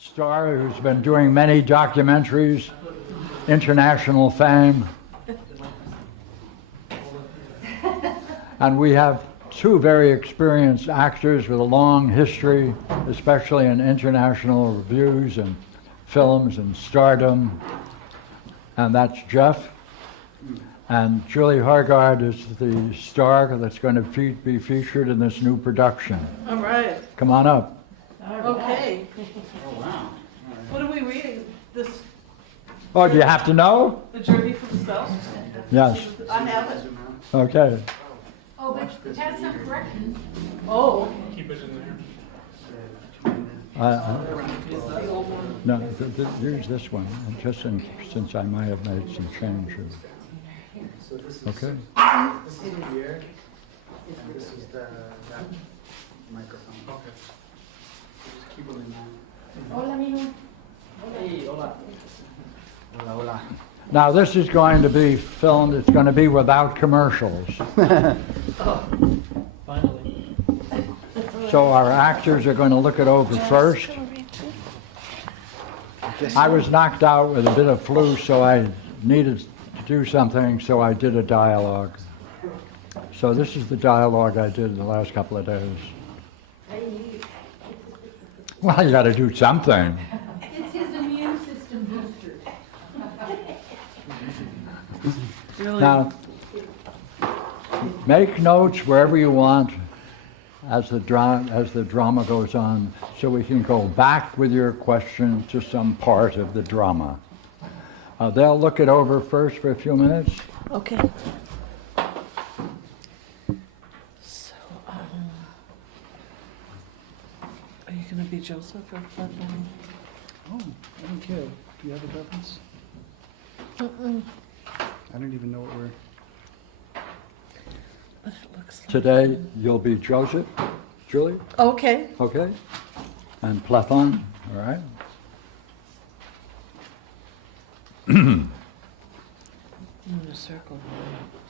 Star who's been doing many documentaries, international fame. And we have two very experienced actors with a long history, especially in international reviews and films and stardom. And that's Jeff. And Julie Hargard is the star that's going to be featured in this new production. All right. Come on up. Okay. Oh, wow. What are we reading? This, Oh, do you have to know? The Journey for the Self? Yes. I have it. Okay. Oh, but it has some corrections. Oh. Keep it in there. No, use this one, and just since I might have made some changes. Okay. This is here, and this is that microphone. Okay. Just keep them in mind. Hola, amigo. Hey, hola. Hola, hola. Now this is going to be filmed, it's going to be without commercials. Finally. So our actors are going to look it over first. I was knocked out with a bit of flu, so I needed to do something, so I did a dialogue. So this is the dialogue I did in the last couple of days. Well, you got to do something. It's his immune system booster. Really? Now, make notes wherever you want as the drama goes on, so we can go back with your question to some part of the drama. They'll look it over first for a few minutes. Okay. So, are you going to be Joseph or Fletcher? Oh, I don't care. Do you have a preference? I don't even know what we're... But it looks like... Today, you'll be Joseph, Julie, Okay. okay? And Plethon, all right? In a circle.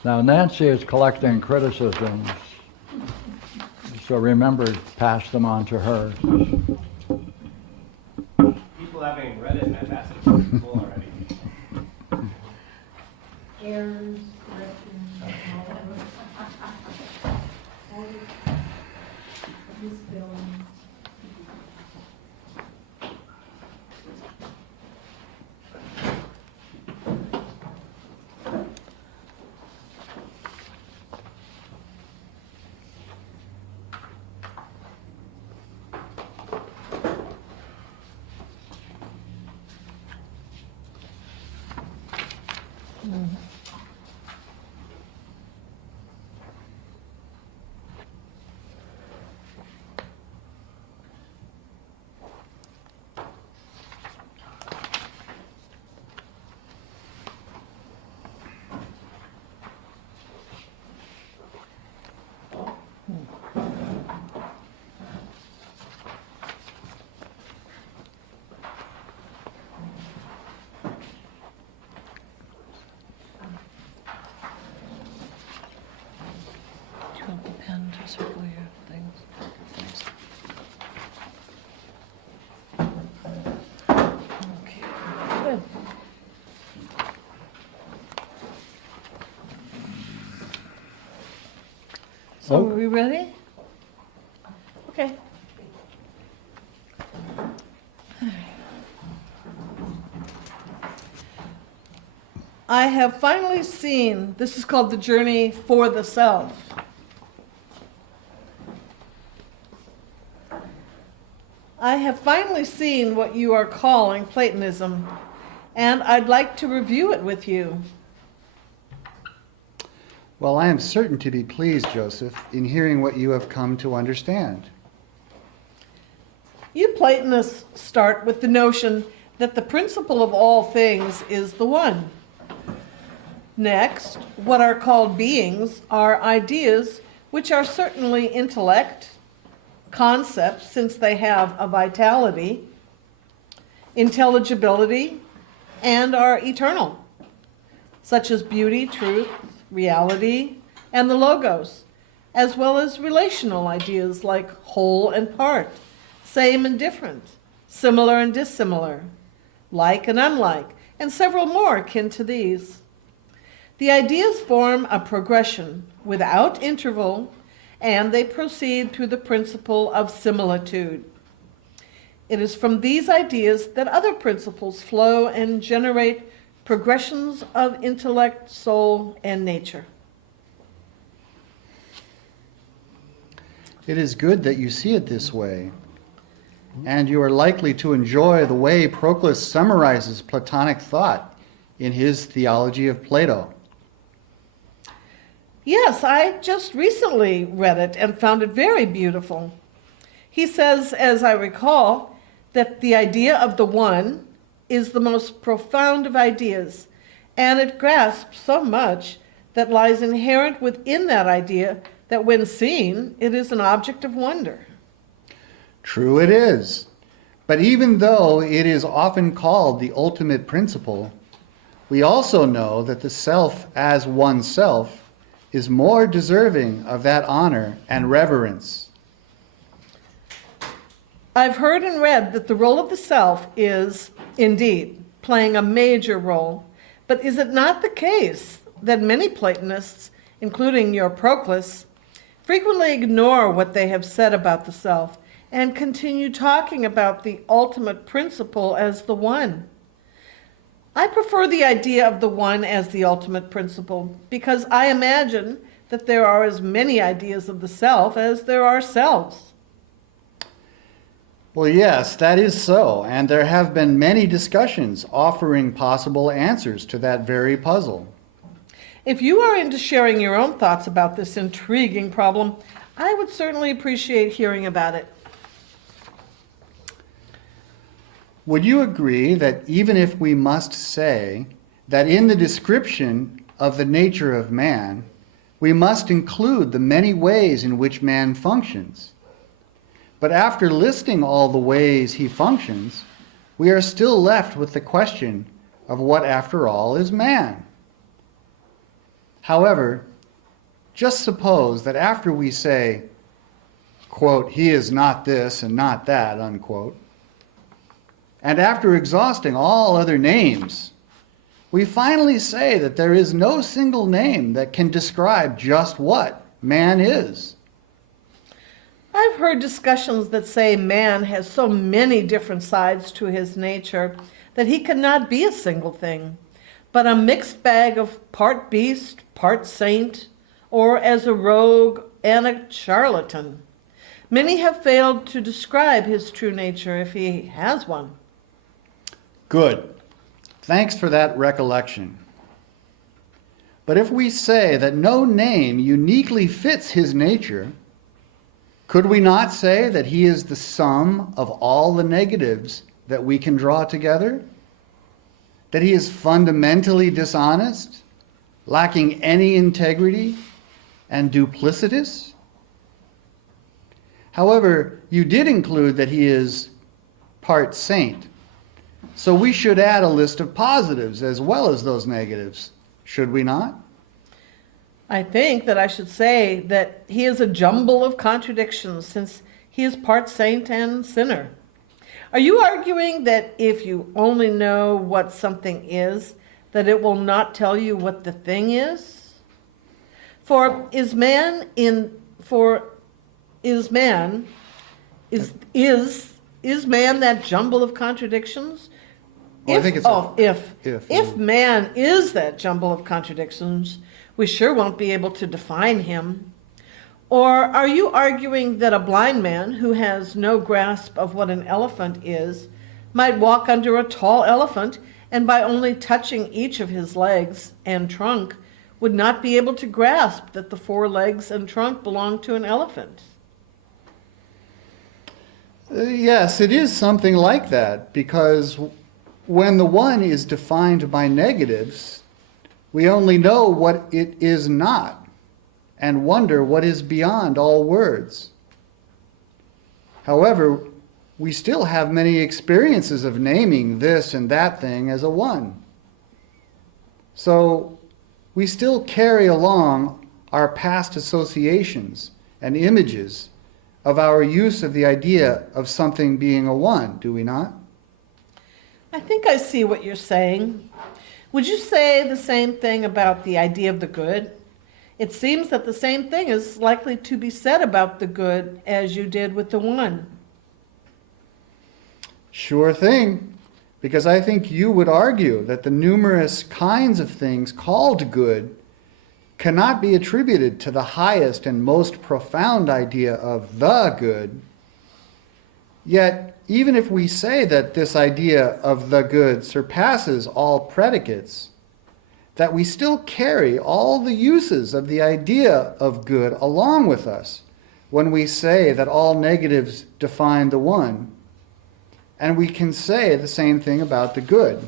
Now, Nancy is collecting criticisms, so remember, pass them on to her. People having read it and I've asked it to people already. Errors, corrections, all that. Misspelling. Do you want the pen to circle your things? Okay. Good. So, Oh. are we ready? Okay. I have finally seen, this is called The Journey for the Self. I have finally seen what you are calling Platonism, and I'd like to review it with you. Well, I am certain to be pleased, Joseph, in hearing what you have come to understand. You Platonists start with the notion that the principle of all things is the one. Next, what are called beings are ideas which are certainly intellect, concepts since they have a vitality, intelligibility, and are eternal, such as beauty, truth, reality, and the logos, as well as relational ideas like whole and part, same and different, similar and dissimilar, like and unlike, and several more akin to these. The ideas form a progression without interval, and they proceed through the principle of similitude. It is from these ideas that other principles flow and generate progressions of intellect, soul, and nature. It is good that you see it this way, and you are likely to enjoy the way Proclus summarizes Platonic thought in his Theology of Plato. Yes, I just recently read it and found it very beautiful. He says, as I recall, that the idea of the one is the most profound of ideas, and it grasps so much that lies inherent within that idea that when seen, it is an object of wonder. True it is. But even though it is often called the ultimate principle, we also know that the self as oneself is more deserving of that honor and reverence. I've heard and read that the role of the self is, indeed, playing a major role, but is it not the case that many Platonists, including your Proclus, frequently ignore what they have said about the self and continue talking about the ultimate principle as the one? I prefer the idea of the one as the ultimate principle because I imagine that there are as many ideas of the self as there are selves. Well, yes, that is so, and there have been many discussions offering possible answers to that very puzzle. If you are into sharing your own thoughts about this intriguing problem, I would certainly appreciate hearing about it. Would you agree that even if we must say that in the description of the nature of man, we must include the many ways in which man functions, but after listing all the ways he functions, we are still left with the question of what, after all, is man? However, just suppose that after we say, quote, he is not this and not that, unquote, and after exhausting all other names, we finally say that there is no single name that can describe just what man is. I've heard discussions that say man has so many different sides to his nature that he cannot be a single thing, but a mixed bag of part beast, part saint, or as a rogue and a charlatan. Many have failed to describe his true nature if he has one. Good. Thanks for that recollection. But if we say that no name uniquely fits his nature, could we not say that he is the sum of all the negatives that we can draw together? That he is fundamentally dishonest, lacking any integrity, and duplicitous? However, you did include that he is part saint, so we should add a list of positives as well as those negatives, should we not? I think that I should say that he is a jumble of contradictions since he is part saint and sinner. Are you arguing that if you only know what something is, that it will not tell you what the thing is? Is man that jumble of contradictions? Well, I think it's If man is that jumble of contradictions, we sure won't be able to define him. Or are you arguing that a blind man who has no grasp of what an elephant is might walk under a tall elephant and by only touching each of his legs and trunk would not be able to grasp that the four legs and trunk belong to an elephant? Yes, it is something like that, because when the one is defined by negatives, we only know what it is not, and wonder what is beyond all words. However, we still have many experiences of naming this and that thing as a one. So we still carry along our past associations and images of our use of the idea of something being a one, do we not? I think I see what you're saying. Would you say the same thing about the idea of the good? It seems that the same thing is likely to be said about the good as you did with the one. Sure thing, because I think you would argue that the numerous kinds of things called good cannot be attributed to the highest and most profound idea of the good. Yet, even if we say that this idea of the good surpasses all predicates, that we still carry all the uses of the idea of good along with us when we say that all negatives define the one, and we can say the same thing about the good.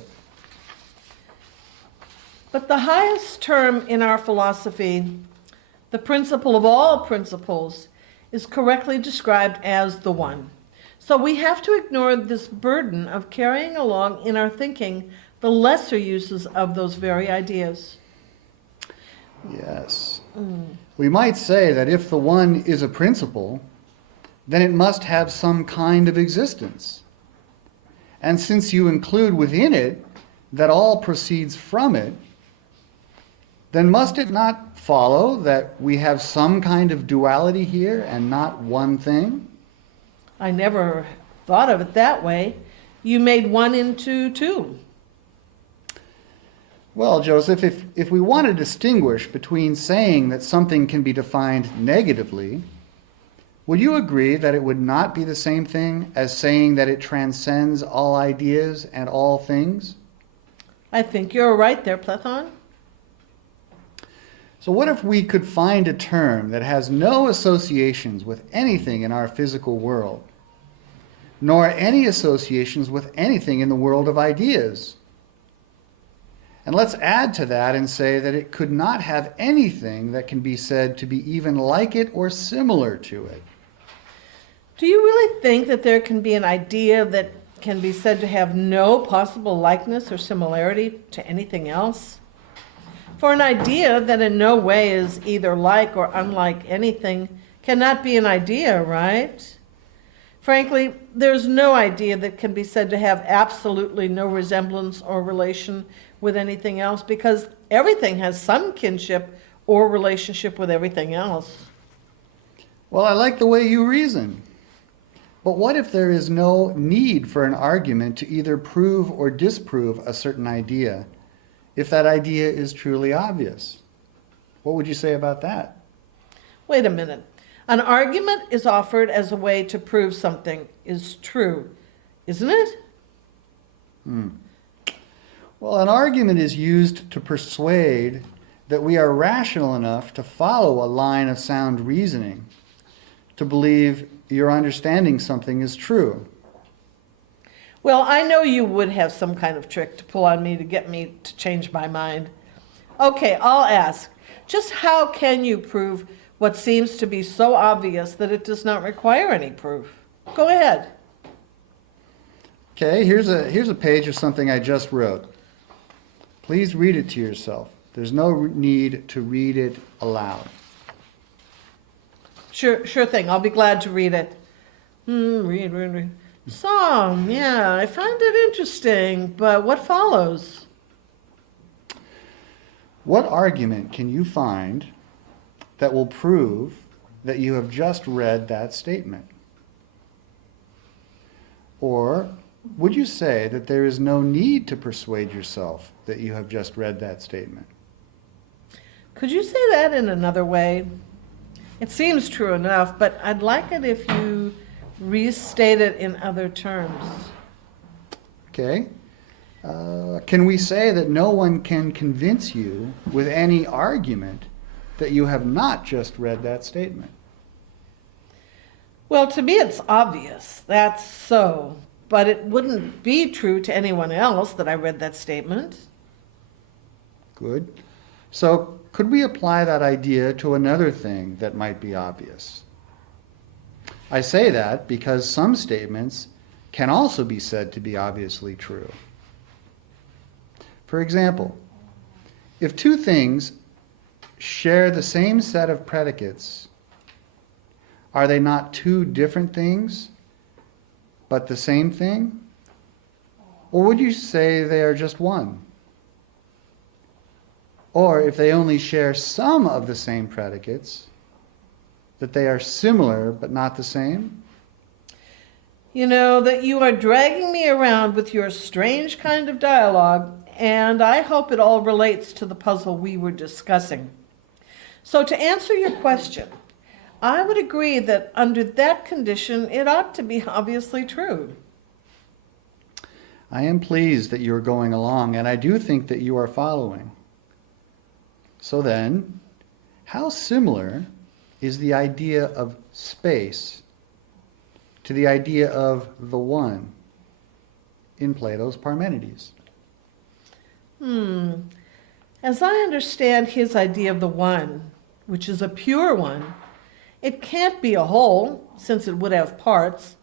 But the highest term in our philosophy, the principle of all principles, is correctly described as the one. So we have to ignore this burden of carrying along in our thinking the lesser uses of those very ideas. Yes. We might say that if the one is a principle, then it must have some kind of existence. And since you include within it that all proceeds from it, then must it not follow that we have some kind of duality here and not one thing? I never thought of it that way. You made one into two. Well, Joseph, if we want to distinguish between saying that something can be defined negatively, would you agree that it would not be the same thing as saying that it transcends all ideas and all things? I think you're right there, Platon. So what if we could find a term that has no associations with anything in our physical world, nor any associations with anything in the world of ideas? And let's add to that and say that it could not have anything that can be said to be even like it or similar to it. Do you really think that there can be an idea that can be said to have no possible likeness or similarity to anything else? For an idea that in no way is either like or unlike anything cannot be an idea, right? Frankly, there's no idea that can be said to have absolutely no resemblance or relation with anything else, because everything has some kinship or relationship with everything else. Well, I like the way you reason. But what if there is no need for an argument to either prove or disprove a certain idea, if that idea is truly obvious? What would you say about that? Wait a minute. An argument is offered as a way to prove something is true, isn't it? Well, an argument is used to persuade that we are rational enough to follow a line of sound reasoning, to believe you're understanding something is true. Well, I know you would have some kind of trick to pull on me to get me to change my mind. Okay, I'll ask. Just how can you prove what seems to be so obvious that it does not require any proof? Go ahead. Okay, here's a page of something I just wrote. Please read it to yourself. There's no need to read it aloud. Sure thing. I'll be glad to read it. Read. Song, yeah, I find it interesting, but what follows? What argument can you find that will prove that you have just read that statement? Or would you say that there is no need to persuade yourself that you have just read that statement? Could you say that in another way? It seems true enough, but I'd like it if you restate it in other terms. Okay. Can we say that no one can convince you with any argument that you have not just read that statement? Well, to me it's obvious. That's so. But it wouldn't be true to anyone else that I read that statement. Good. So could we apply that idea to another thing that might be obvious? I say that because some statements can also be said to be obviously true. For example, if two things share the same set of predicates, Are they not two different things, but the same thing? Or would you say they are just one? Or if they only share some of the same predicates, that they are similar but not the same? You know that you are dragging me around with your strange kind of dialogue, and I hope it all relates to the puzzle we were discussing. So to answer your question, I would agree that under that condition, it ought to be obviously true. I am pleased that you are going along, and I do think that you are following. So then, how similar is the idea of space to the idea of the one in Plato's Parmenides? As I understand his idea of the one, which is a pure one, it can't be a whole, since it would have parts,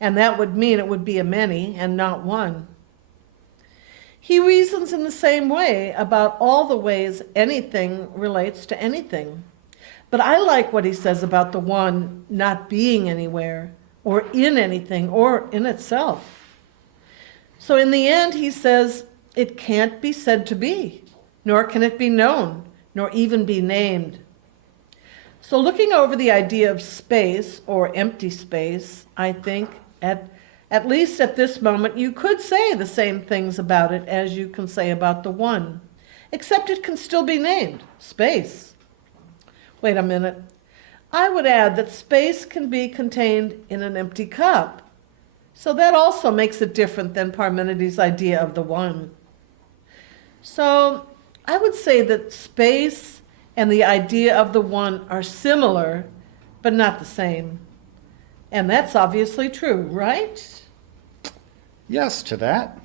and that would mean it would be a many and not one. He reasons in the same way about all the ways anything relates to anything. But I like what he says about the one not being anywhere, or in anything, or in itself. So in the end, he says, it can't be said to be, nor can it be known, nor even be named. So looking over the idea of space, or empty space, I think, at least at this moment, you could say the same things about it as you can say about the one, except it can still be named, space. Wait a minute. I would add that space can be contained in an empty cup. So that also makes it different than Parmenides' idea of the one. So I would say that space and the idea of the one are similar, but not the same. And that's obviously true, right? Yes to that.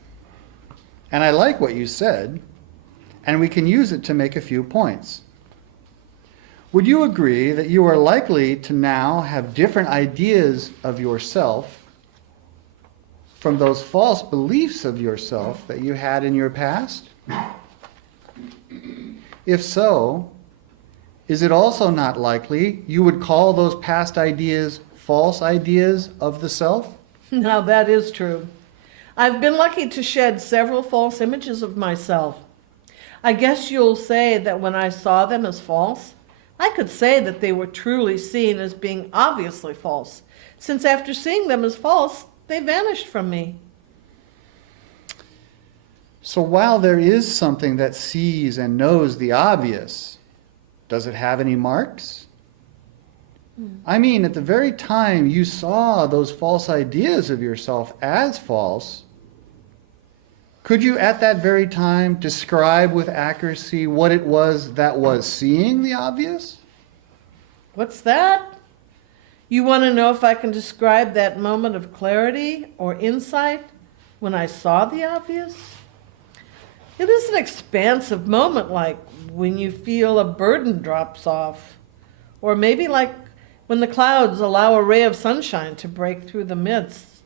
And I like what you said, and we can use it to make a few points. Would you agree that you are likely to now have different ideas of yourself from those false beliefs of yourself that you had in your past? If so, is it also not likely you would call those past ideas false ideas of the self? Now that is true. I've been lucky to shed several false images of myself. I guess you'll say that when I saw them as false, I could say that they were truly seen as being obviously false, since after seeing them as false, they vanished from me. So while there is something that sees and knows the obvious, does it have any marks? I mean, at the very time you saw those false ideas of yourself as false, could you at that very time describe with accuracy what it was that was seeing the obvious? What's that? You want to know if I can describe that moment of clarity or insight when I saw the obvious? It is an expansive moment, like when you feel a burden drops off, or maybe like when the clouds allow a ray of sunshine to break through the mist.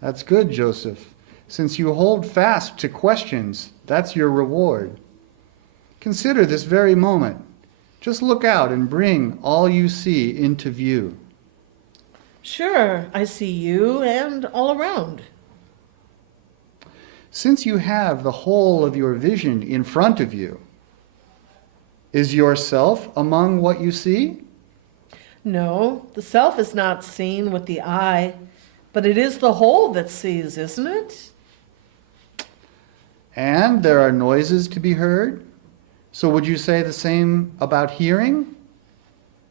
That's good, Joseph. Since you hold fast to questions, that's your reward. Consider this very moment. Just look out and bring all you see into view. Sure, I see you and all around. Since you have the whole of your vision in front of you, is yourself among what you see? No, the self is not seen with the eye, but it is the whole that sees, isn't it? And there are noises to be heard. So would you say the same about hearing?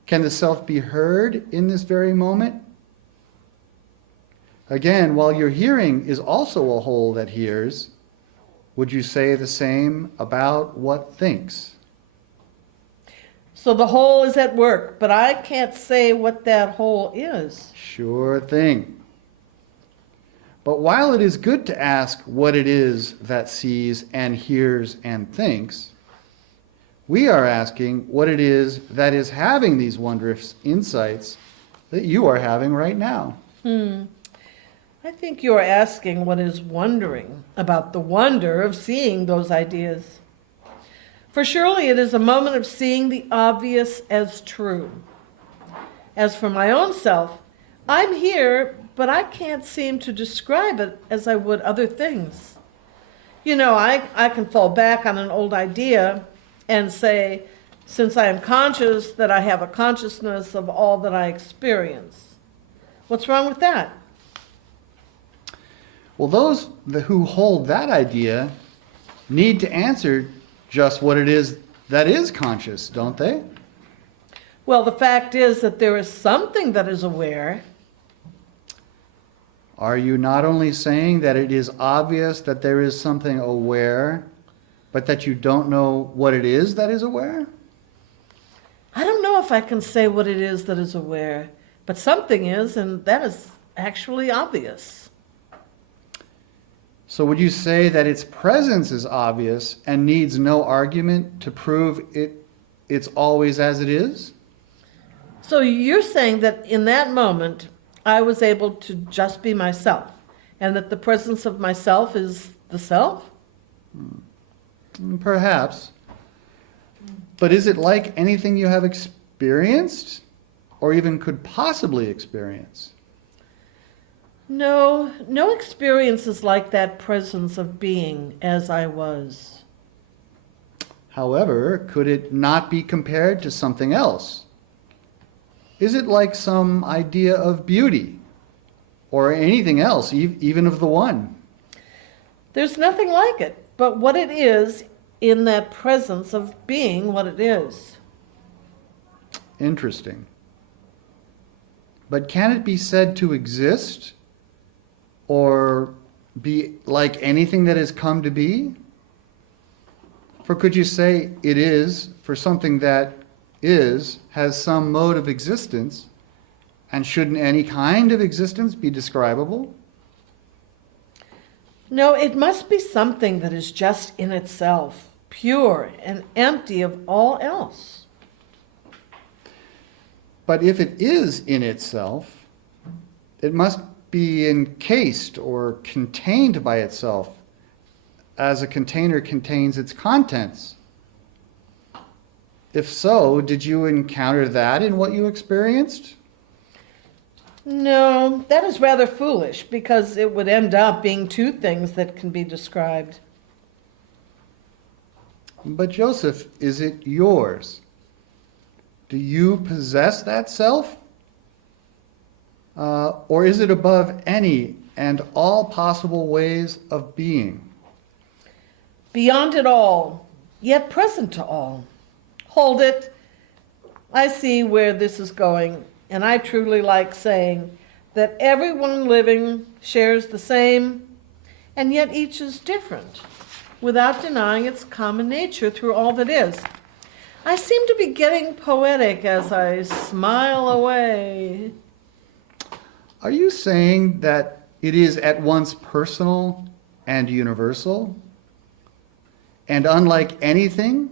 Can the self be heard in this very moment? Again, while your hearing is also a whole that hears, would you say the same about what thinks? So the whole is at work, but I can't say what that whole is. Sure thing. But while it is good to ask what it is that sees and hears and thinks, we are asking what it is that is having these wondrous insights that you are having right now. I think you're asking what is wondering about the wonder of seeing those ideas. For surely it is a moment of seeing the obvious as true. As for my own self, I'm here, but I can't seem to describe it as I would other things. You know, I can fall back on an old idea and say, since I am conscious, that I have a consciousness of all that I experience. What's wrong with that? Well, those who hold that idea need to answer just what it is that is conscious, don't they? Well, the fact is that there is something that is aware. Are you not only saying that it is obvious that there is something aware, but that you don't know what it is that is aware? I don't know if I can say what it is that is aware, but something is, and that is actually obvious. So would you say that its presence is obvious and needs no argument to prove it's always as it is? So you're saying that in that moment, I was able to just be myself, and that the presence of myself is the self? Perhaps. But is it like anything you have experienced, or even could possibly experience? No, no experience is like that presence of being as I was. However, could it not be compared to something else? Is it like some idea of beauty, or anything else, even of the one? There's nothing like it, but what it is in that presence of being what it is. Interesting. But can it be said to exist, or be like anything that has come to be? For could you say it is for something that is, has some mode of existence, and shouldn't any kind of existence be describable? No, it must be something that is just in itself, pure and empty of all else. But if it is in itself, it must be encased or contained by itself, as a container contains its contents. If so, did you encounter that in what you experienced? No, that is rather foolish, because it would end up being two things that can be described. But Joseph, is it yours? Do you possess that self? Or is it above any and all possible ways of being? Beyond it all, yet present to all. Hold it. I see where this is going, and I truly like saying that everyone living shares the same, and yet each is different, without denying its common nature through all that is. I seem to be getting poetic as I smile away. Are you saying that it is at once personal and universal, and unlike anything,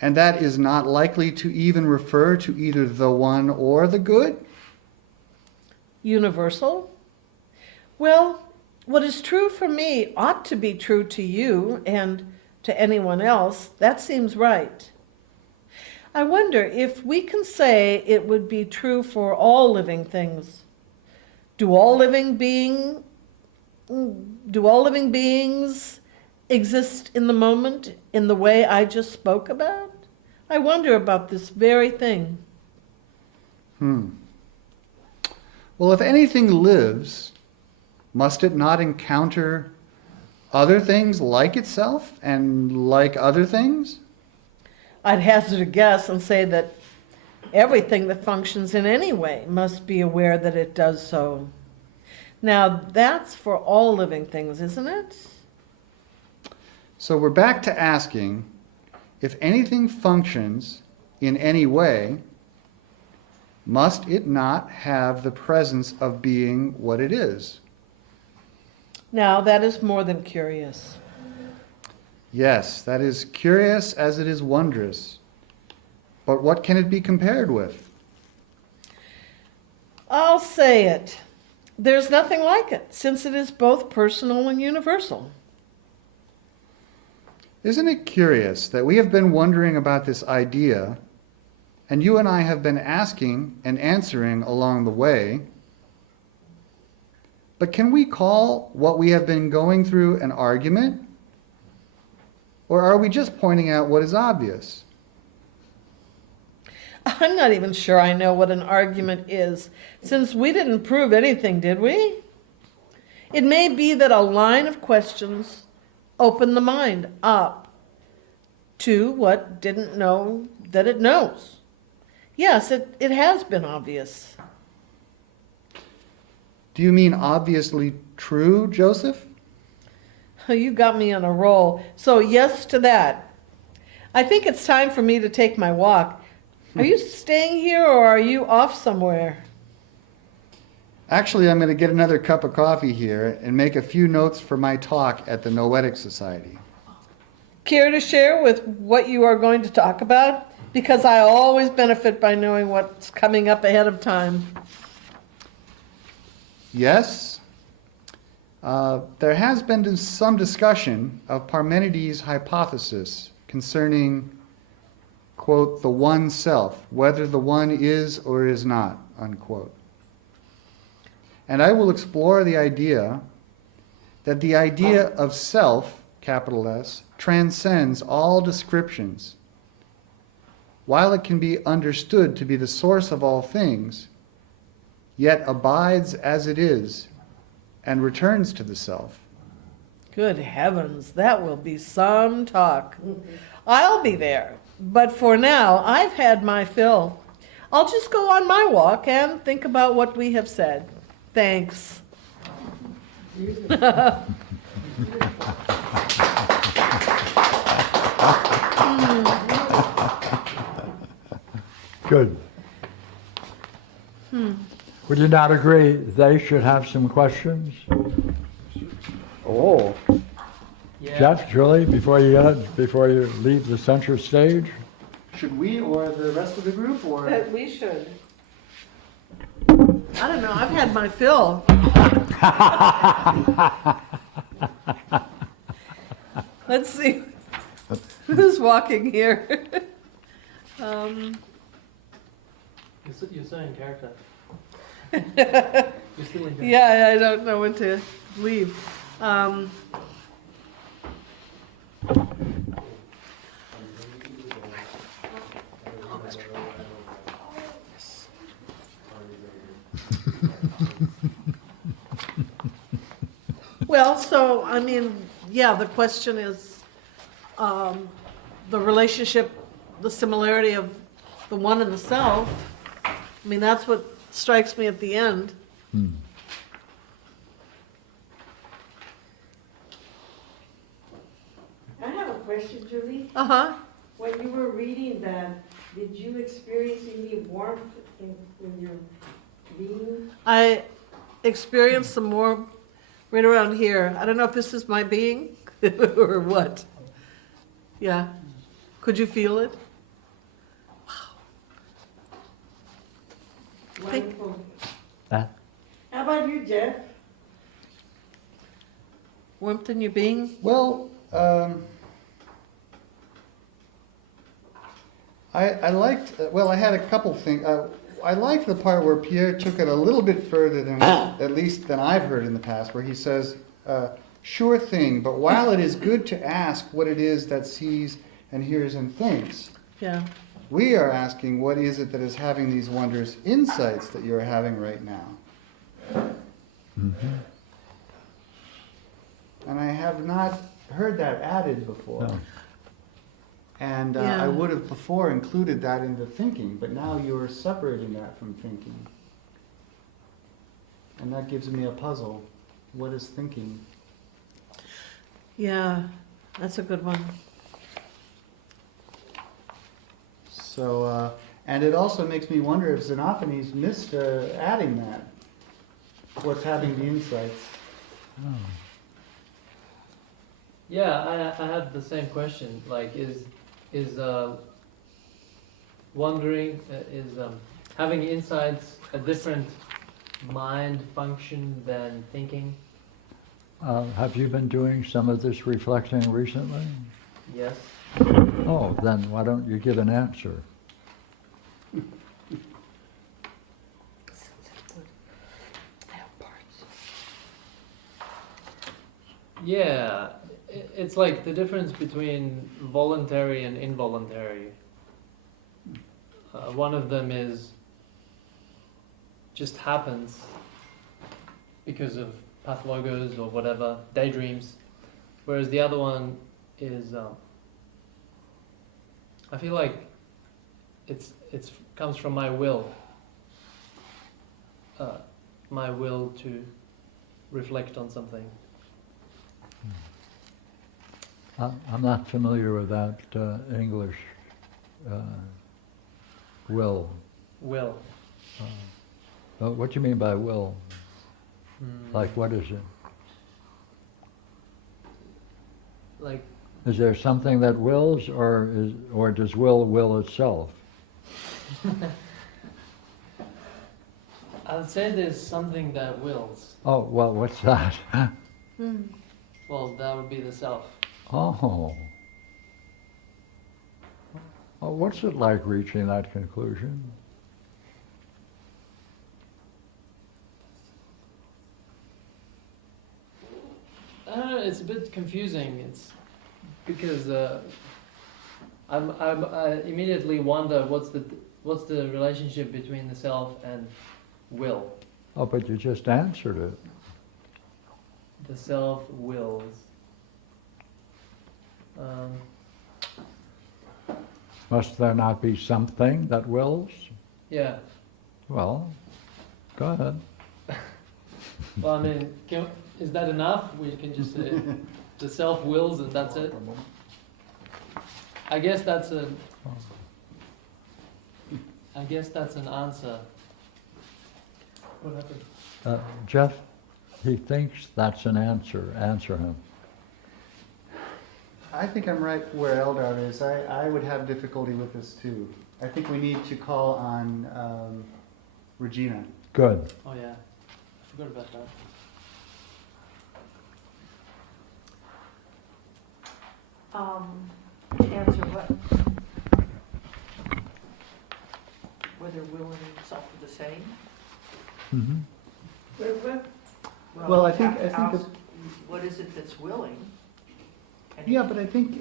and that is not likely to even refer to either the one or the good? Universal? Well, what is true for me ought to be true to you and to anyone else. That seems right. I wonder if we can say it would be true for all living things. Do all living beings exist in the moment in the way I just spoke about? I wonder about this very thing. Well, if anything lives, must it not encounter other things like itself and like other things? I'd hazard a guess and say that everything that functions in any way must be aware that it does so. Now, that's for all living things, isn't it? So we're back to asking, if anything functions in any way, must it not have the presence of being what it is? Now, that is more than curious. Yes, that is curious as it is wondrous. But what can it be compared with? I'll say it. There's nothing like it, since it is both personal and universal. Isn't it curious that we have been wondering about this idea and you and I have been asking and answering along the way. But can we call what we have been going through an argument? Or are we just pointing out what is obvious? I'm not even sure I know what an argument is, since we didn't prove anything, did we? It may be that a line of questions opened the mind up to what didn't know that it knows. Yes, it has been obvious. Do you mean obviously true, Joseph? Oh, you got me on a roll. So yes to that. I think it's time for me to take my walk. Are you staying here or are you off somewhere? Actually, I'm going to get another cup of coffee here and make a few notes for my talk at the Noetic Society. Care to share with what you are going to talk about? Because I always benefit by knowing what's coming up ahead of time. Yes, there has been some discussion of Parmenides' hypothesis concerning, quote, the one self, whether the one is or is not, unquote. And I will explore the idea that the idea of self, capital S, transcends all descriptions. While it can be understood to be the source of all things, yet abides as it is and returns to the self. Good heavens, that will be some talk. I'll be there, but for now, I've had my fill. I'll just go on my walk and think about what we have said. Thanks. Good. Would you not agree they should have some questions? Oh. Yeah. Jeff, Julie, before you leave the center stage? Should we or the rest of the group or? We should. I don't know, I've had my fill. Let's see, who's walking here? You're so in character. You're still in character. Yeah, I don't know when to leave. Well, so, I mean, yeah, the question is the relationship, the similarity of the one and the self. I mean, that's what strikes me at the end. I have a question, Julie. Uh-huh. When you were reading that, did you experience any warmth in your being? I experienced some more right around here. I don't know if this is my being or what. Yeah. Could you feel it? Wonderful. That? How about you, Jeff? Warmth in your being? Well, I liked, well, I had a couple things. I liked the part where Pierre took it a little bit further than, at least than I've heard in the past, where he says, sure thing, but while it is good to ask what it is that sees and hears and thinks, Yeah. we are asking what is it that is having these wondrous insights that you're having right now. Mm-hmm. And I have not heard that added before. No. And Yeah. I would have before included that into thinking, but now you're separating that from thinking. And that gives me a puzzle. What is thinking? Yeah, that's a good one. So, and it also makes me wonder if Xenophanes missed adding that. What's having the insights? Oh. Yeah, I had the same question. Like, is wondering, having insights a different mind function than thinking? Have you been doing some of this reflecting recently? Yes. Oh, then why don't you give an answer? Yeah, it's like the difference between voluntary and involuntary. One of them is just happens because of pathlogos or whatever, daydreams, whereas the other one is, I feel like it's comes from my will to reflect on something. I'm not familiar with that English will. Will. What do you mean by will? Like, what is it? Like, Is there something that wills, or does will itself? I would say there's something that wills. Oh, well, what's that? Well, that would be the self. Oh. Oh, what's it like reaching that conclusion? I don't know, it's a bit confusing. It's because I immediately wonder what's the relationship between the self and will. Oh, but you just answered it. The self wills. Must there not be something that wills? Yeah. Well, go ahead. Well, I mean, is that enough? We can just say the self wills and that's it. I guess that's an answer. What happened? Jeff, he thinks that's an answer. Answer him. I think I'm right where Eldar is. I would have difficulty with this too. I think we need to call on Regina. Good. Oh yeah, I forgot about that. To answer what? Whether will and self are the same? Mm-hmm. Well, I think ask, what is it that's willing? Yeah, but I think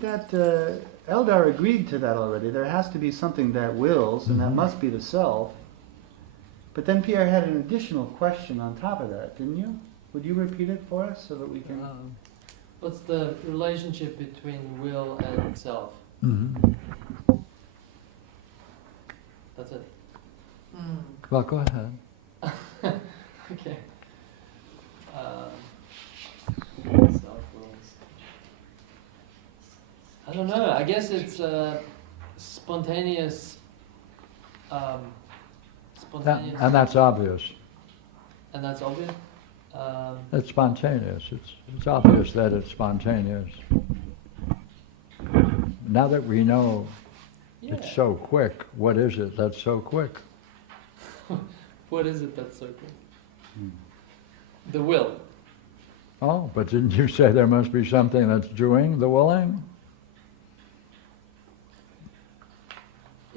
that Eldar agreed to that already. There has to be something that wills, and that must be the self. But then Pierre had an additional question on top of that, didn't you? Would you repeat it for us so that we can? What's the relationship between will and self? Mm-hmm. That's it. Well, go ahead. Okay. Self wills. I don't know. I guess it's spontaneous. Spontaneous. And that's obvious. And that's obvious. It's spontaneous. It's obvious that it's spontaneous. Now that we know it's so quick, what is it that's so quick? What is it that's so quick? The will. Oh, but didn't you say there must be something that's doing the willing?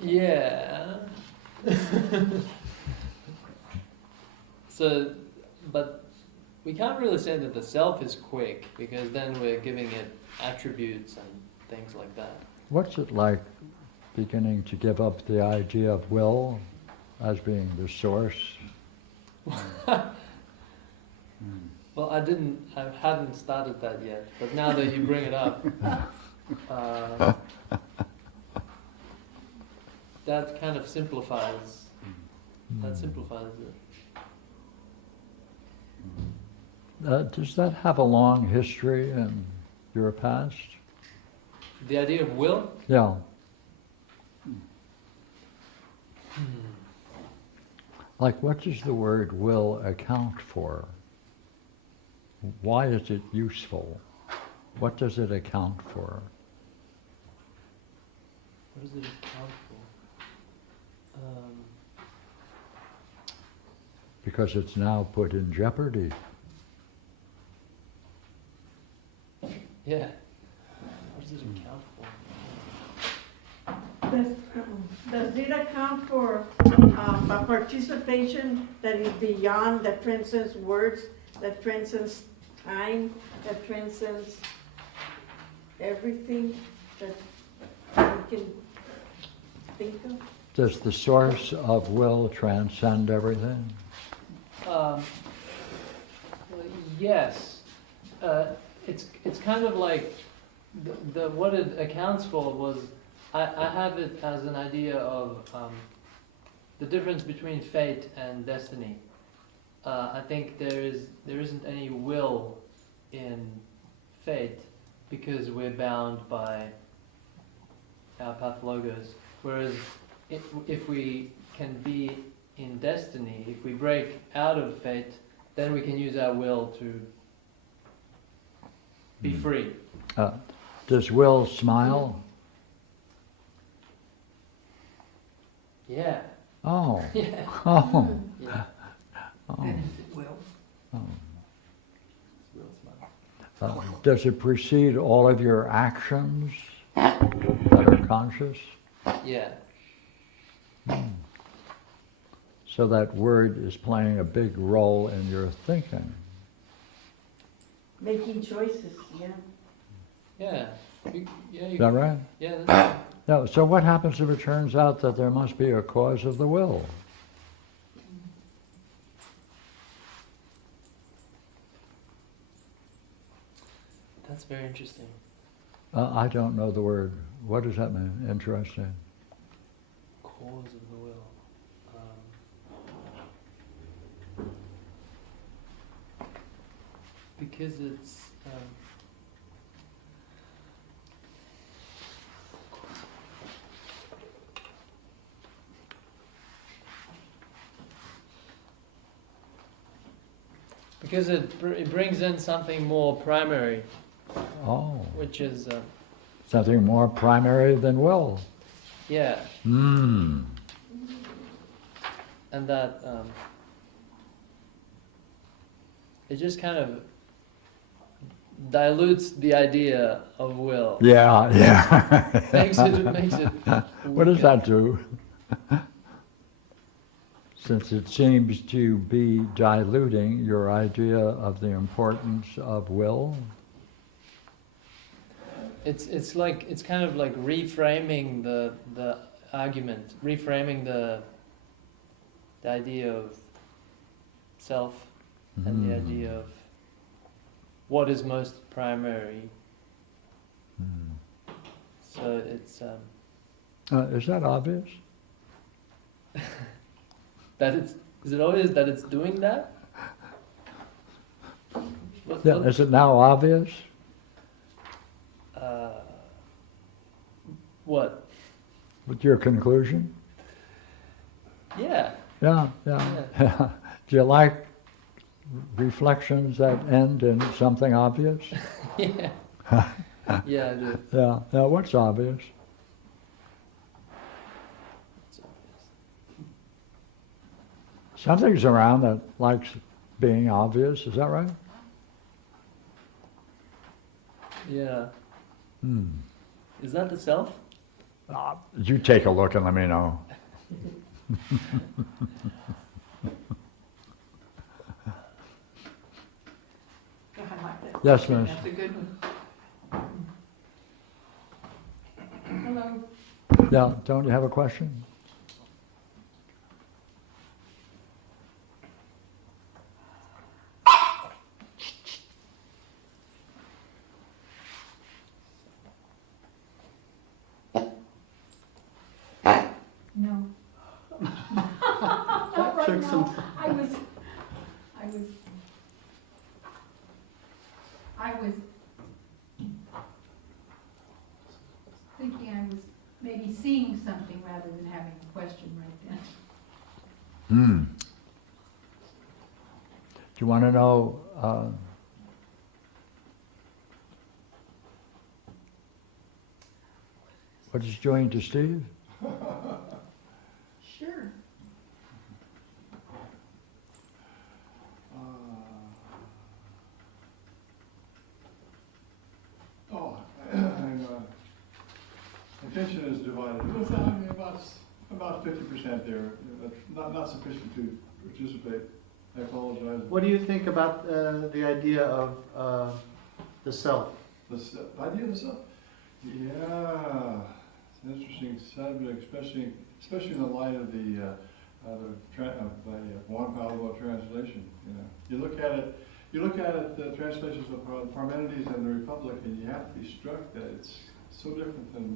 Yeah. So, but we can't really say that the self is quick, because then we're giving it attributes and things like that. What's it like beginning to give up the idea of will as being the source? Well, I hadn't started that yet, but now that you bring it up, that kind of simplifies. That simplifies it. Does that have a long history in your past? The idea of will? Yeah. Like, what does the word will account for? Why is it useful? What does it account for? What does it account for? Because it's now put in jeopardy. Yeah. What does it account for? Does it account for a participation that is beyond, that transcends words, that transcends time, that transcends everything that we can think of? Does the source of will transcend everything? Yes. It's kind of like the what it accounts for was I have it as an idea of the difference between fate and destiny. I think there isn't any will in fate because we're bound by our pathologos. Whereas if we can be in destiny, if we break out of fate, then we can use our will to be free. Does will smile? Yeah. Oh. Yeah. Oh. Yeah. Oh. Will. Oh. Will smile. Does it precede all of your actions that are conscious? Yeah. So that word is playing a big role in your thinking. Making choices, yeah. Yeah. Is that right? Yeah. That's No, so what happens if it turns out that there must be a cause of the will? That's very interesting. I don't know the word. What does that mean? Interesting. Cause of the will. Because it's because it brings in something more primary, Oh, which is something more primary than will. yeah, Hmm. and that it just kind of dilutes the idea of will. Yeah, yeah. Makes it. What does weaker. that do? Since it seems to be diluting your idea of the importance of will. It's kind of like reframing the argument, reframing the idea of self and the idea of what is most primary. So it's Is that obvious? that is it obvious that it's doing that? Yeah, is it now obvious? What? With your conclusion? Yeah. Yeah, yeah. Do you like reflections that end in something obvious? Yeah. Yeah, I do. Yeah, yeah, what's obvious? It's obvious. Something's around that likes being obvious, is that right? Yeah. Hmm. Is that the self? You take a look and let me know. I like that. Yes, miss. That's a good one. Hello. Yeah, don't you have a question? No. That Right took some. now, I was thinking I was maybe seeing something rather than having a question right then. Hmm. Do you want to know what it's doing to Steve? Sure. I'm attention is divided. What's that? I mean, about 50% there. That's not sufficient to participate. I apologize. What do you think about the idea of the self? The idea of the self? Yeah, it's an interesting subject, especially in the light of the Juan Pablo translation. You know, you look at it, the translations of Parmenides and the Republic, and you have to be struck that it's so different than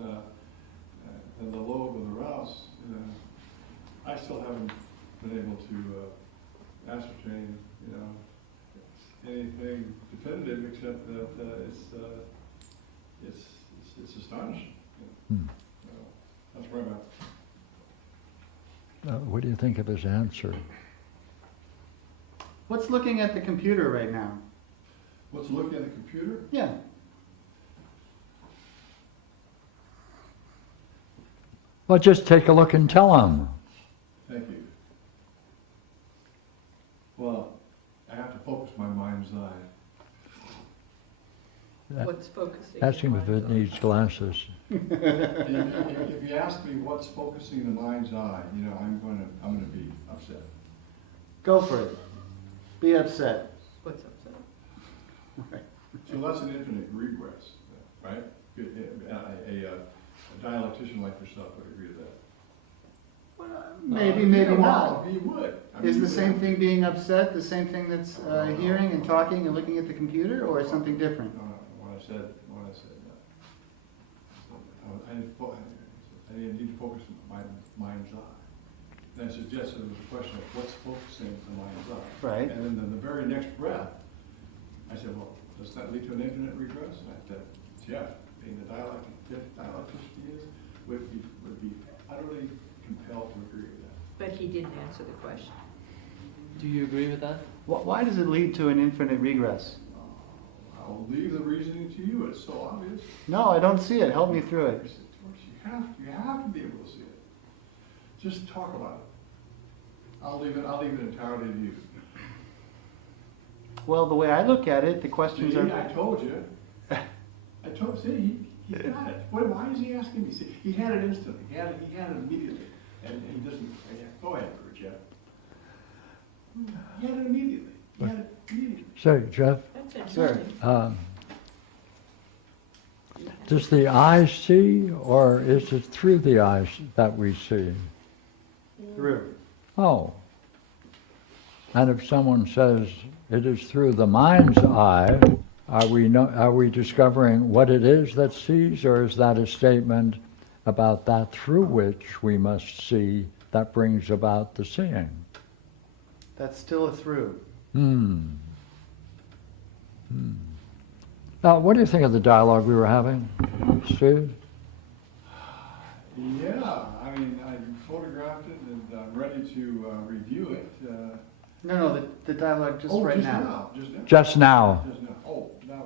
the Loeb and the Rouse. You know, I still haven't been able to ascertain, you know, anything definitive except that it's astonishing. You know. That's where I'm at. What do you think of his answer? What's looking at the computer right now? What's looking at the computer? Yeah. Well, just take a look and tell him. Thank you. Well, I have to focus my mind's eye. What's focusing? Ask him if it needs glasses. If you ask me what's focusing the mind's eye, you know, I'm gonna be upset. Go for it. Be upset. What's upset? Right. So that's an infinite regress, right? A dialectician like yourself would agree to that. Maybe, maybe Yeah, not. well, you would. I mean, Is you the would. same thing being upset, the same thing that's hearing and talking and looking at the computer, or something different? No, what I said, I need to focus my mind's eye. And I suggested it was a question of what's focusing the mind's eye. Right. And then in the very next breath, I said, well, does that lead to an infinite regress? And I said, Jeff, being the dialectician he is, would be utterly compelled to agree with that. But he didn't answer the question. Do you agree with that? Why does it lead to an infinite regress? I'll leave the reasoning to you. It's so obvious. No, I don't see it. Help me through it. You have to be able to see it. Just talk about it. I'll leave it entirely to you. Well, the way I look at it, the questions See, are... I told you. See, he got it. Why is he asking me? See, he had it instantly. He had it immediately. And he doesn't, go ahead, Jeff. He had it immediately. So, Jeff, That's Sure. interesting. does the eye see, or is it through the eyes that we see? Through. Oh. And if someone says it is through the mind's eye, are we discovering what it is that sees, or is that a statement about that through which we must see that brings about the seeing? That's still a through. Now, what do you think of the dialogue we were having, Steve? Yeah, I mean, I photographed it and I'm ready to review it. No, the dialogue just right now. Just now. Just now. Just now. Oh, now.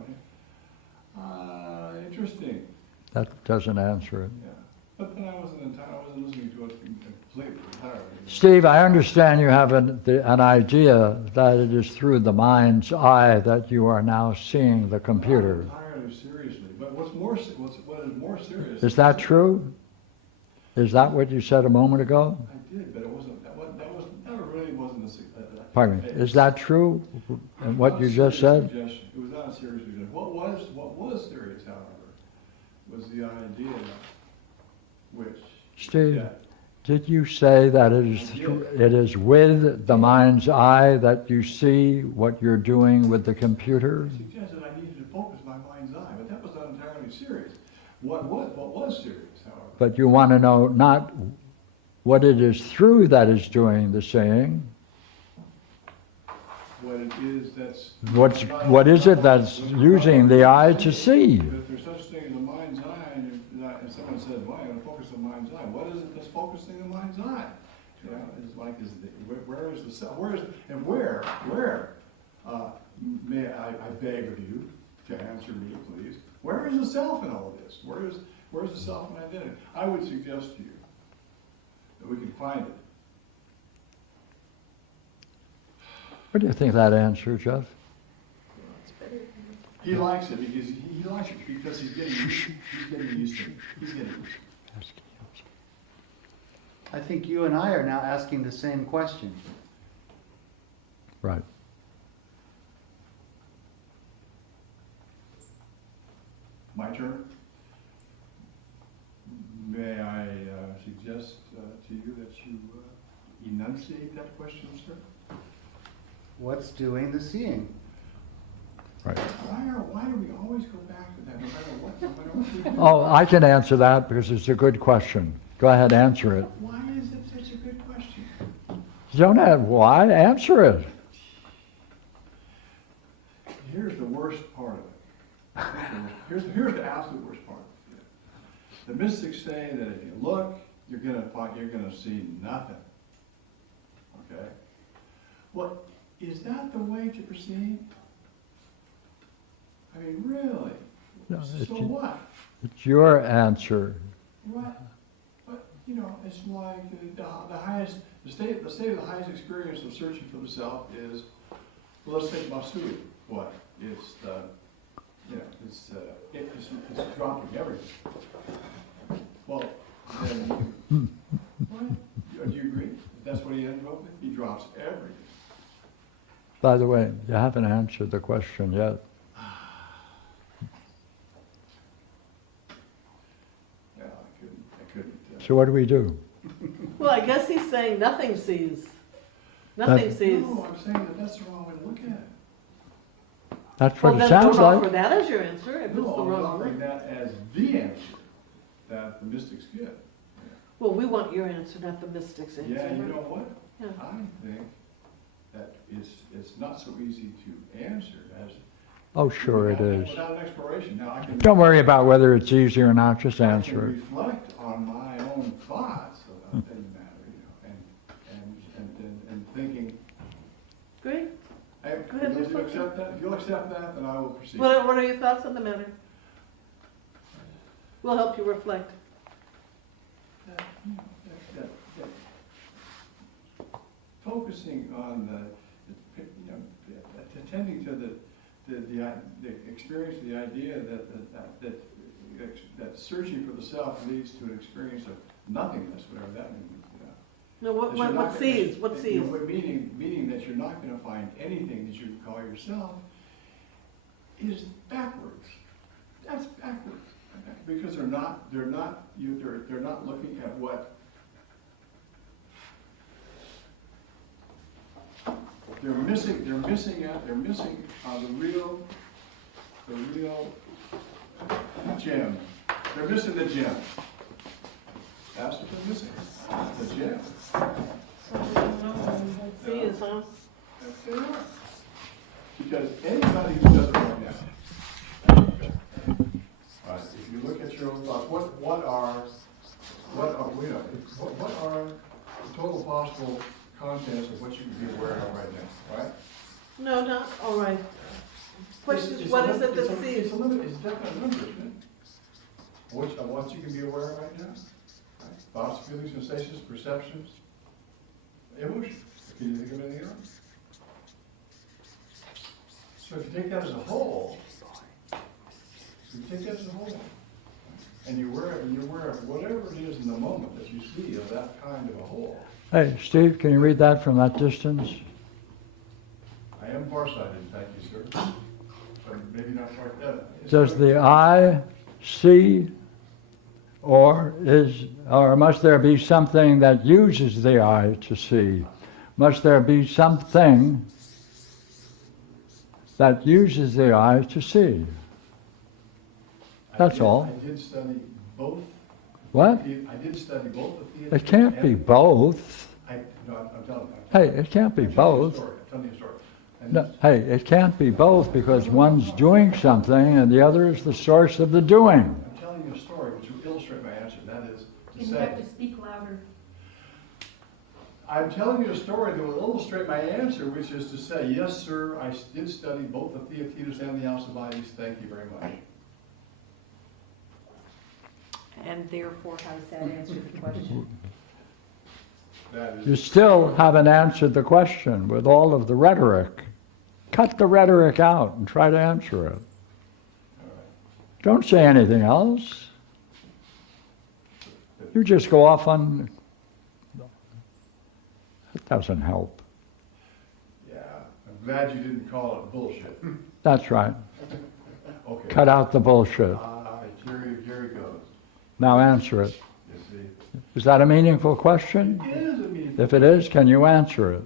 Interesting. That doesn't answer it. Yeah. But then I wasn't listening to it completely, entirely. Steve, I understand you have an idea that it is through the mind's eye that you are now seeing the computer. Not entirely seriously. But what is more serious? Is that true? Is that what you said a moment ago? I did, but that really wasn't Pardon me. Is that true? And what you just said? It was not a serious suggestion. What was serious, however, was the idea which... Steve, Yeah. did you say that it is with the mind's eye that you see what you're doing with the computer? I suggested I needed to focus my mind's eye, but that was not entirely serious. What was serious, however? But you want to know not what it is through that is doing the seeing. What it is that's... What is it that's using the eye to see? If there's such a thing as a mind's eye, and someone says, well, I'm going to focus on the mind's eye, what is it that's focusing the mind's eye? You know, it's like, where is the self? May I beg of you to answer me, please? Where is the self in all of this? Where's the self in identity? I would suggest to you that we can find it. What do you think of that answer, Jeff? He likes it because he's getting used to it. He's getting used to it. I think you and I are now asking the same question. Right. My turn. May I suggest to you that you enunciate that question, sir? What's doing the seeing? Right. Why do we always go back to that, no matter what we do? Oh, I can answer that because it's a good question. Go ahead, answer it. Why is it such a good question? You don't have why? Answer it. Here's the worst part of it. Here's the absolute worst part of it. The mystics say that if you look, you're gonna see nothing. Okay? Well, is that the way to perceive? I mean, really? No, So what? It's your answer. What? But you know, it's like the highest, the state of the highest experience of searching for the self is, well, let's take Masui. What? It's it's dropping everything. Well, then, what? Do you agree? That's what he ended up with? He drops everything. By the way, you haven't answered the question yet. Yeah, I couldn't. So what do we do? Well, I guess he's saying nothing sees. Nothing sees. No, I'm saying that that's the wrong way to look at it. That's Well, what it then sounds don't offer like. that as your answer, if it's the No, I'm wrong offering one. that as the answer that the mystics give. Well, we want your answer, not the mystic's answer. Yeah, you know what? Yeah. I think that it's not so easy to answer as. Oh, sure it is. Without an exploration. Now, I can. Don't worry about whether it's easy or not, just I can answer it. reflect on my own thoughts about the matter, you know, and thinking, Great. hey, Go ahead, if you'll reflect. accept that, if you'll accept that, then I will proceed. What are your thoughts on the matter? We'll help you reflect. that- Focusing on attending to the experience, the idea that searching for the self leads to an experience of nothingness, whatever that means. No, what That you're not gonna- sees? What that, sees? you know, meaning that you're not going to find anything that you call yourself is backwards. That's backwards because they're not looking at what they're missing. They're missing the real gem. They're missing the gem. That's what they're missing. The gem. Sees, huh? Yes, they are. Because anybody who does it right now, if you look at your own thoughts, what are the total possible contents of what you can be aware of right now, right? No, not, all right. Question is, what is it that sees? It's definitely a number, isn't it? What you can be aware of right now? Right? Thoughts, feelings, sensations, perceptions, emotions. Can you think of anything else? So if you take that as a whole, and you're aware of whatever it is in the moment that you see of that kind of a whole. Hey, Steve, can you read that from that distance? I am farsighted, thank you, sir. But maybe not quite that. Does the eye see, or must there be something that uses the eye to see? Must there be something that uses the eye to see? That's all. I did study both. What? I did study both the theater. It can't be both. I'm telling you. Hey, it can't be both. I'm telling you a story. And No, hey, it can't be both because one's doing something and the other is the source of the doing. I'm telling you a story which will illustrate my answer. That is to You say. have to speak louder. I'm telling you a story that will illustrate my answer, which is to say, yes, sir, I did study both the Theaetetus and the Alcibiades. Thank you very much. And therefore, how does that answer the question? That You is, still haven't answered the question with all of the rhetoric. Cut the rhetoric out and try to answer it. all right. Don't say anything else. You just go off on, it doesn't help. Yeah, I'm glad you didn't call it bullshit. That's right. Okay. Cut out the bullshit. Here goes. Now answer it. You see? Is that a meaningful question? It is a meaningful. If it is, can you answer it?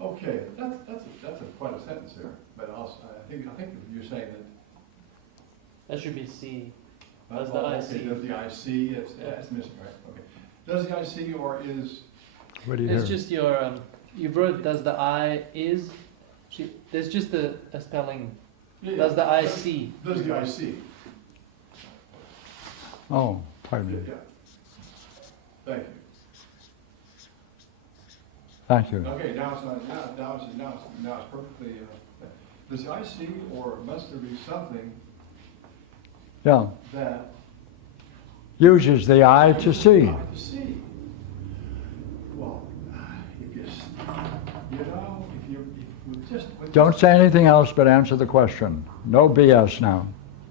Okay, that's quite a sentence there, but also, I think you're saying that. That should be C. Does the okay, IC. Does the IC, it's missing, right, okay. Does the IC or is, What do you It's hear? just your, you wrote does the I is, there's just a spelling. yeah, Does the IC. Does the IC, Oh, pardon me. yeah. Thank you. Thank you. Okay, now it's perfectly, does the IC or must there be something Yeah. that Uses the eye to see. I to see? Well, if you, if you just. Don't say anything else but answer the question. No BS now.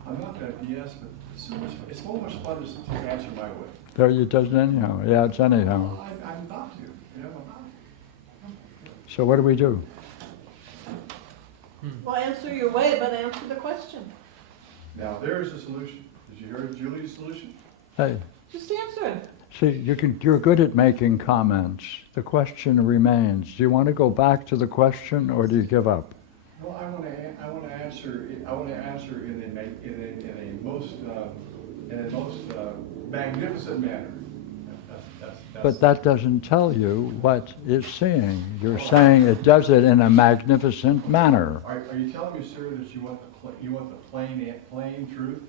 I'm not gonna BS, but it's so much fun to answer my way. There you doesn't anyhow. Yeah, it's anyhow. Well, I'm about to, you know, I'm about to. So what do we do? Well, answer your way, but answer the question. Now, there is a solution. Did you hear Julie's solution? Hey, Just answer it. see, you're good at making comments. The question remains. Do you want to go back to the question or do you give up? Well, I want to answer in a most magnificent manner. But that doesn't tell you what it's seeing. You're saying it does it in a magnificent manner. Are you telling me, sir, that you want the plain truth?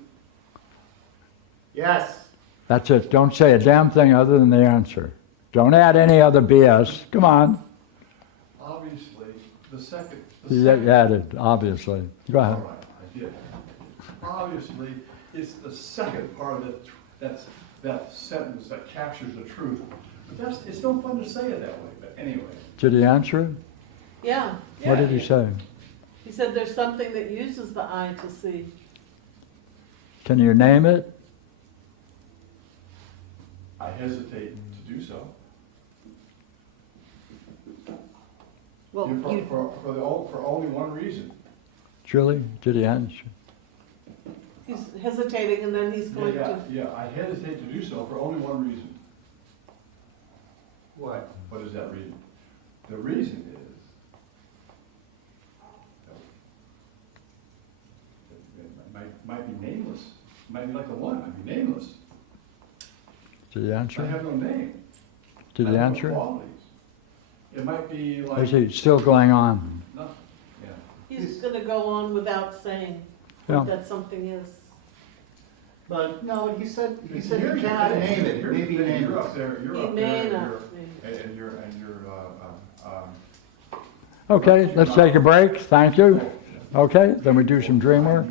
Yes. That's it. Don't say a damn thing other than the answer. Don't add any other BS. Come on. Obviously, the second. You added, obviously. Go All ahead. right, I did. Obviously, it's the second part of it that sentence that captures the truth. But it's no fun to say it that way. But anyway. Did he answer it? Yeah. What did he say? He said there's something that uses the eye to see. Can you name it? I hesitate to do so. Well, For only one reason. Julie, did he answer? He's hesitating and then he's going to. Yeah, I hesitate to do so for only one reason. What? What is that reason? The reason is it might be nameless. It might be like the one, it might be nameless. Did he I answer? have no name. Did I he have no answer? qualities. It might be like. Is he still going on? No, yeah. He's going to go on without saying Yeah. what that something is. But, no, he said Here's you the cannot thing. name it, Here's the maybe thing. name You're it. up there, He you're up may there, not name it. and you're, Okay, let's take a break. Thank you. Okay, then we do some dream work.